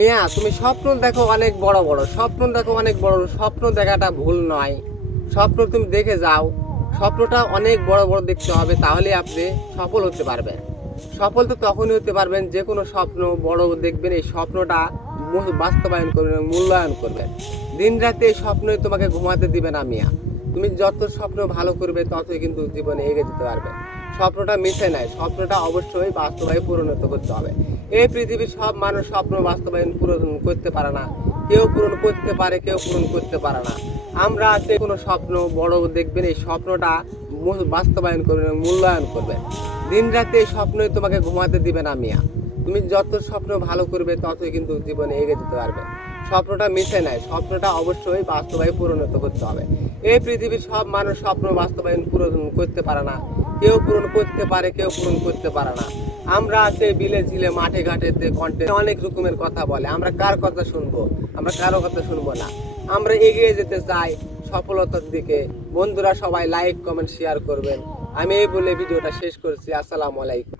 হ্যাঁ, তুমি স্বপ্ন দেখো অনেক বড় বড়, স্বপ্ন দেখো অনেক বড়, স্বপ্ন দেখাটা ভুল নয়। স্বপ্ন তুমি দেখে যাও, স্বপ্নটা অনেক বড় বড় দেখতে হবে, তাহলে আপনি সফল হতে পারবেন। সফল তো তখনই হতে পারবেন যে কোনো স্বপ্ন বড় দেখবেন, এই স্বপ্নটা বাস্তবায়ন করবেন, মূল্যায়ন করবেন। দিন রাতে এই স্বপ্নই তোমাকে ঘুমাতে দিবে না মিয়া। তুমি যত স্বপ্ন ভালো করবে ততই কিন্তু জীবনে এগিয়ে যেতে পারবে। স্বপ্নটা মিশে নাই, স্বপ্নটা অবশ্যই বাস্তবায়ন পরিণত করতে হবে। এই পৃথিবীর সব মানুষ স্বপ্ন বাস্তবায়ন পূরণ করতে পারে না। কেউ পূরণ করতে পারে, কেউ পূরণ করতে পারে না। আমরা যে কোনো স্বপ্ন বড় দেখবেন, এই স্বপ্নটা বাস্তবায়ন করবেন, মূল্যায়ন করবেন। দিন রাতে এই স্বপ্নই তোমাকে ঘুমাতে দিবে না মিয়া। তুমি যত স্বপ্ন ভালো করবে ততই কিন্তু জীবনে এগিয়ে যেতে পারবে। স্বপ্নটা মিশে নাই, স্বপ্নটা অবশ্যই বাস্তবায়ন পরিণত করতে হবে। এই পৃথিবীর সব মানুষ স্বপ্ন বাস্তবায়ন পূরণ করতে পারে না। কেউ পূরণ করতে পারে, কেউ পূরণ করতে পারে না। আমরা আছে বিলে ঝিলে মাঠে ঘাটে কন্টে অনেক রকমের কথা বলে, আমরা কার কথা শুনবো? আমরা কারো কথা শুনবো না। আমরা এগিয়ে যেতে চাই সফলতার দিকে। বন্ধুরা সবাই লাইক কমেন্ট শেয়ার করবেন। আমি এই বলে ভিডিওটা শেষ করছি। আসসালামু আলাইকুম।